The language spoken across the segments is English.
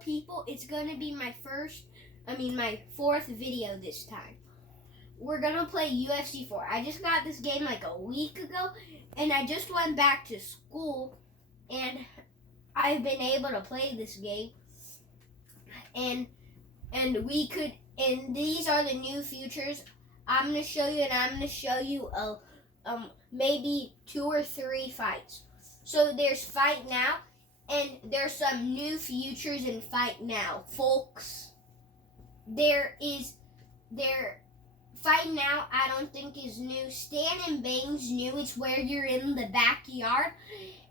people, it's gonna be my fourth video this time. We're gonna play UFC 4. I just got this game like a week ago, and I just went back to school, and I've been able to play this game, and these are the new features I'm gonna show you, and I'm gonna show you maybe 2 or 3 fights. So there's Fight Now, and there's some new features in Fight Now, folks. Fight Now, I don't think is new. Stand and Bang's new. It's where you're in the backyard,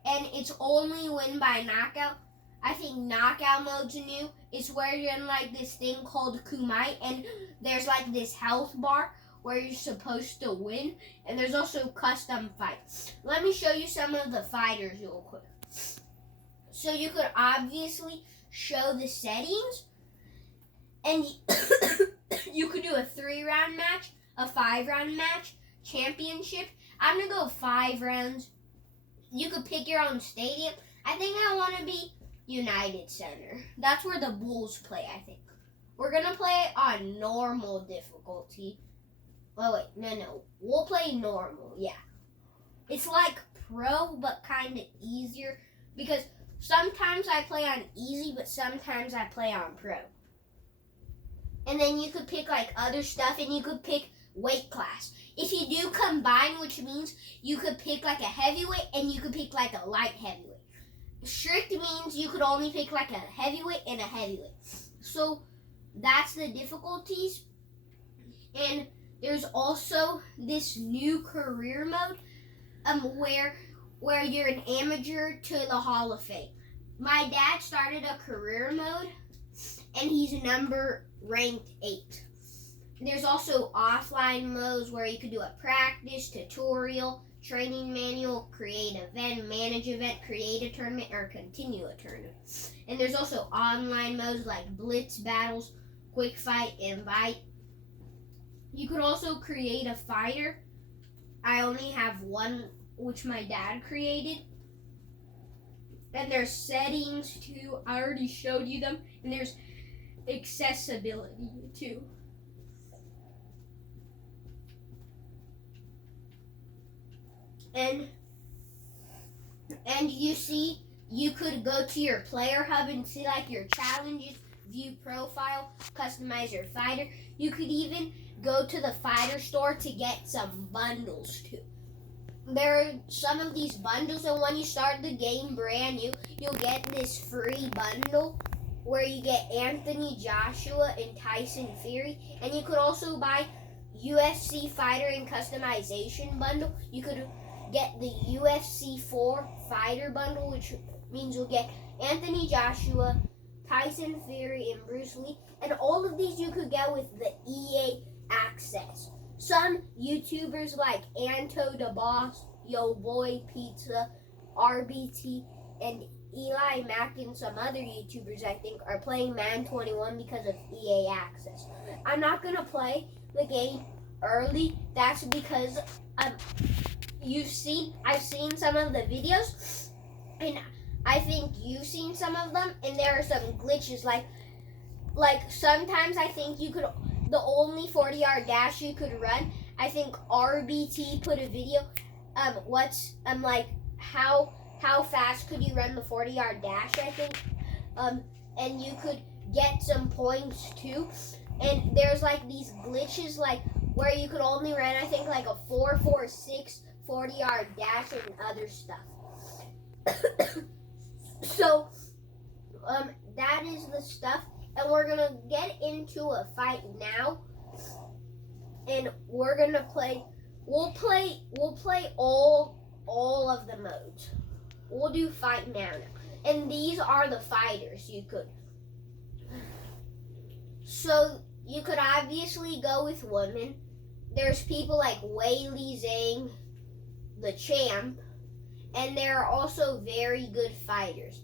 and it's only win by knockout. I think knockout mode's new. It's where you're in like this thing called Kumite, and there's like this health bar where you're supposed to win, and there's also custom fights. Let me show you some of the fighters real quick. So you could obviously show the settings, and you could do a 3-round match, a 5-round match, championship. I'm gonna go 5 rounds. You could pick your own stadium. I think I want to be United Center. That's where the Bulls play, I think. We're gonna play on normal difficulty. Oh wait, no. We'll play normal, yeah. It's like pro, but kind of easier, because sometimes I play on easy, but sometimes I play on pro. And then you could pick like other stuff, and you could pick weight class. If you do combine, which means you could pick like a heavyweight and you could pick like a light heavyweight. Strict means you could only pick like a heavyweight and a heavyweight. So that's the difficulties. And there's also this new career mode where you're an amateur to the Hall of Fame. My dad started a career mode, and he's number ranked 8. There's also offline modes where you could do a practice, tutorial, training manual, create event, manage event, create a tournament, or continue a tournament. And there's also online modes like blitz battles, quick fight, invite. You could also create a fighter. I only have one, which my dad created. And there's settings too. I already showed you them. And there's accessibility too. And you see, you could go to your player hub and see like your challenges, view profile, customize your fighter. You could even go to the fighter store to get some bundles too. There are some of these bundles, and when you start the game brand new, you'll get this free bundle where you get Anthony Joshua and Tyson Fury, and you could also buy UFC fighter and customization bundle. You could get the UFC 4 fighter bundle, which means you'll get Anthony Joshua, Tyson Fury, and Bruce Lee, and all of these you could get with the EA access. Some YouTubers like Anto the Boss, Yo Boy Pizza, RBT, and Eli Mack and some other YouTubers I think are playing Madden 21 because of EA access. I'm not gonna play the game early. That's because I've seen some of the videos, and I think you've seen some of them, and there are some glitches like sometimes I think you could, the only 40-yard dash you could run, I think RBT put a video how fast could you run the 40-yard dash, I think, and you could get some points too. And there's like these glitches like where you could only run, I think, like a 4.46 40-yard dash and other stuff. So that is the stuff, and we're gonna get into a fight now, and we're gonna play. We'll play all of the modes. We'll do fight now, and these are the fighters you could. So you could obviously go with women. There's people like Weili Zhang, the champ, and there are also very good fighters.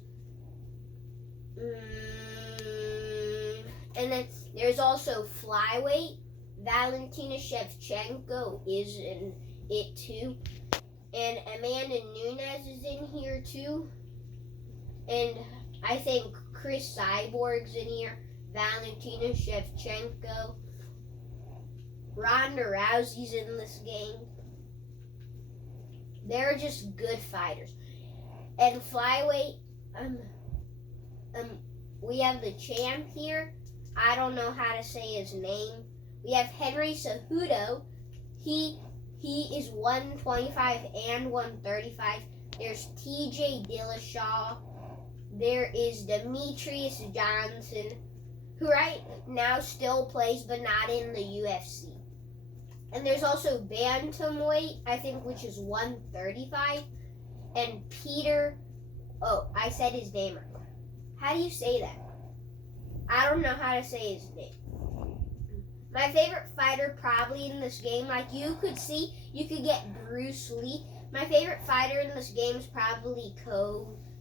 And then there's also flyweight. Valentina Shevchenko is in it too. And Amanda Nunes is in here too. And I think Chris Cyborg's in here. Valentina Shevchenko. Ronda Rousey's in this game. They're just good fighters. And flyweight, we have the champ here. I don't know how to say his name. We have Henry Cejudo. He is 125 and 135. There's TJ Dillashaw. There is Demetrius Johnson, who right now still plays but not in the UFC. And there's also bantamweight, I think, which is 135. And Peter, I said his name wrong. How do you say that? I don't know how to say his name. My favorite fighter probably in this game, like you could see, you could get Bruce Lee. My favorite fighter in this game is probably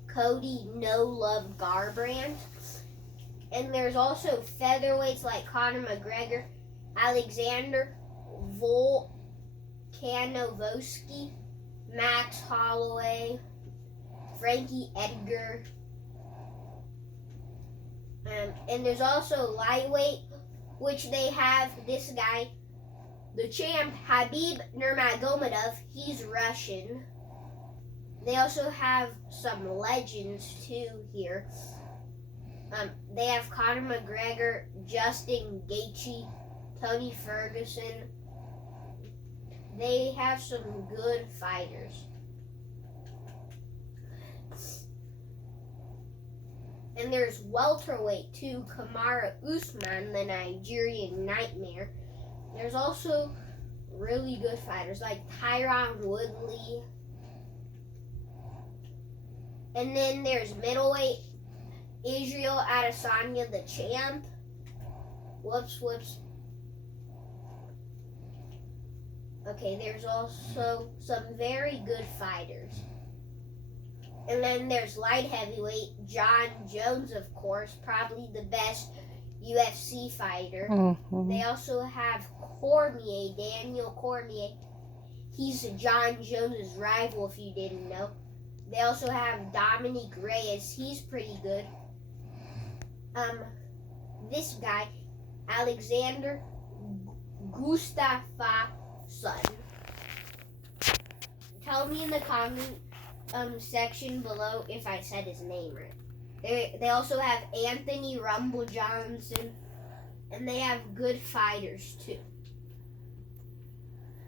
Cody No Love Garbrandt. And there's also featherweights like Conor McGregor, Alexander Volkanovski, Max Holloway, Frankie Edgar. And there's also lightweight, which they have this guy, the champ, Khabib Nurmagomedov. He's Russian. They also have some legends too here. They have Conor McGregor, Justin Gaethje, Tony Ferguson. They have some good fighters. And there's welterweight too, Kamaru Usman, the Nigerian Nightmare. There's also really good fighters like Tyron Woodley. And then there's middleweight, Israel Adesanya, the champ. Whoops. Okay, there's also some very good fighters. And then there's light heavyweight, John Jones, of course, probably the best UFC fighter. Mm-hmm. They also have Cormier, Daniel Cormier. He's John Jones' rival, if you didn't know. They also have Dominic Reyes. He's pretty good. This guy, Alexander Gustafsson. Tell me in the comment section below if I said his name right. They also have Anthony Rumble Johnson, and they have good fighters too.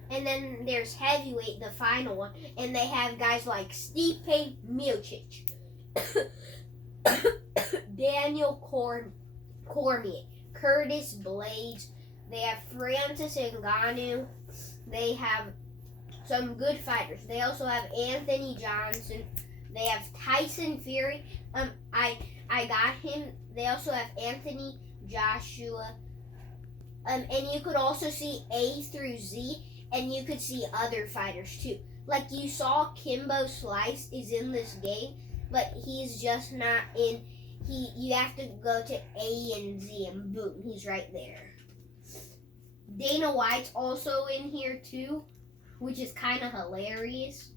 And then there's heavyweight, the final one, and they have guys like Stipe Miocic, Daniel Cormier, Curtis Blades. They have Francis Ngannou. They have some good fighters. They also have Anthony Johnson. They have Tyson Fury. I got him. They also have Anthony Joshua. And you could also see A through Z, and you could see other fighters too. Like you saw, Kimbo Slice is in this game, but he's just not in. You have to go to A and Z, and boom, he's right there. Dana White's also in here too, which is kind of hilarious.